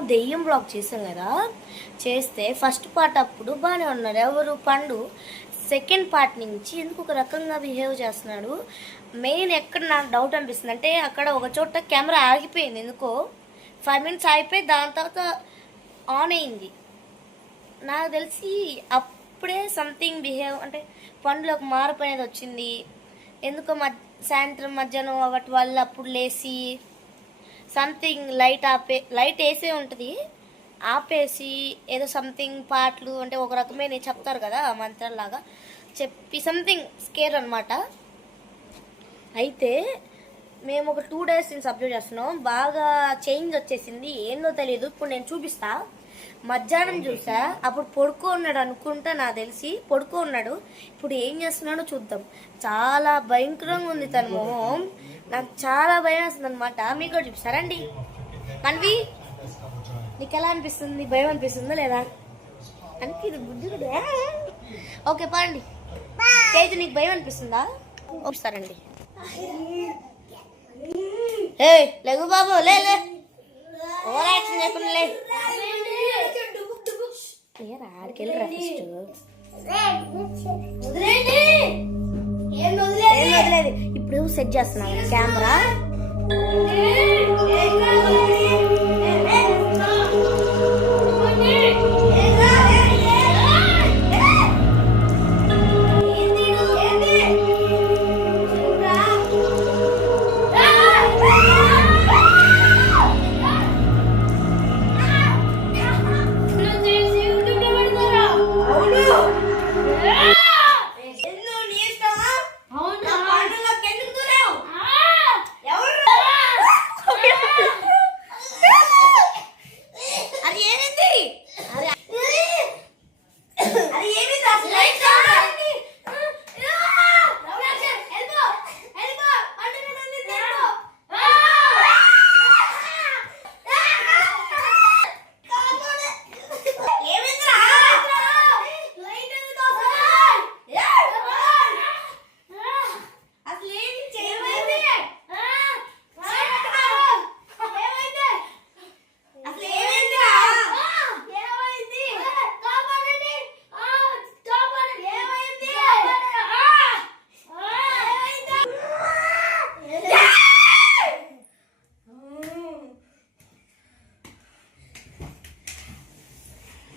దెయ్యం బ్లాక్ చేసాం కదా? చేస్తే ఫస్ట్ పార్ట్ అప్పుడు బాగానే ఉన్నారు. ఎవరు? పండు. సెకండ్ పార్ట్ నుంచి ఎందుకు ఒక రకంగా బిహేవ్ చేస్తున్నాడు? మెయిన్ ఎక్కడ నాకు డౌట్ అనిపిస్తుంది. అంటే అక్కడ ఒక చోట కెమెరా ఆగిపోయింది. ఎందుకో? ఫైవ్ మినిట్స్ ఆగిపోయి దాని తర్వాత ఆన్ అయింది. నాకు తెలిసి అప్పుడే సంథింగ్ బిహేవ్ అంటే పండ్లకు మార్పు అనేది వచ్చింది. ఎందుకో మధ్య సాయంత్రం మధ్యాహ్నం ఒకటి వల్ల అప్పుడు లేచి సంథింగ్ లైట్ ఆపే లైట్ వేసే ఉంటుంది. ఆపేసి ఏదో సంథింగ్ పాటలు అంటే ఒక రకమైన చెప్తారు కదా మంత్రంలాగా. చెప్పి సంథింగ్ స్కేర్ అనమాట అయితే మేము ఒక టూ డేస్ నుంచి అబ్జర్వ్ చేస్తున్నాం. బాగా చేంజ్ వచ్చేసింది. ఏందో తెలియదు. ఇప్పుడు నేను చూపిస్తా. మధ్యాహ్నం చూసా. అప్పుడు పడుకో ఉన్నాడు అనుకుంటా నాకు తెలిసి. పడుకో ఉన్నాడు. ఇప్పుడు ఏం చేస్తున్నాడో చూద్దాం. చాలా భయంకరంగా ఉంది తన మొహం. నాకు చాలా భయం వేస్తుంది అనమాట మీకు కూడా చూపిస్తారండి మనవి నీకు ఎలా అనిపిస్తుంది? భయం అనిపిస్తుందా లేదా? అనిపిది బుద్ధి కూడా ఓకే పాండి. తేజు నీకు భయం అనిపిస్తుందా? చూపిస్తారండి ఏ లేగు బాబు లే లే. ఓవర్ యాక్షన్ చేయకుండా లే. ఏరా ఫస్ట్ ఇప్పుడు సెట్ చేస్తున్నాను కెమెరా அது ஏன்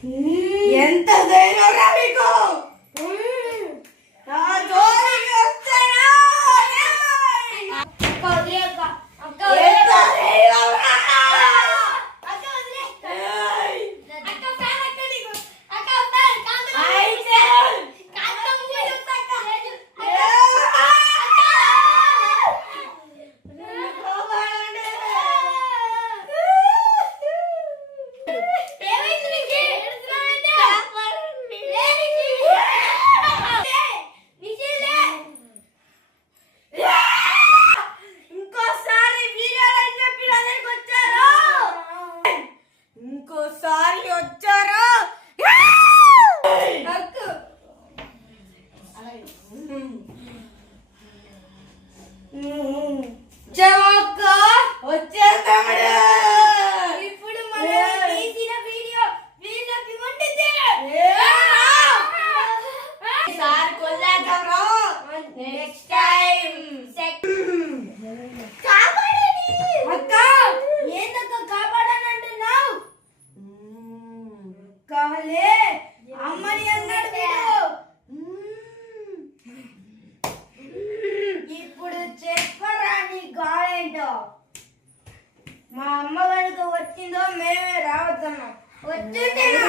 ¡Dientes de hidrográfico! Next time కాపాడండి అక్క ఏందక్క కాపాడని అంటున్నావు కాలే అమ్మని అన్నాడు. ఇప్పుడు చెప్పరా నీ గాలేంటో మా అమ్మ కనుక వచ్చిందో మేమే రావద్దన్నాం వచ్చిందేనా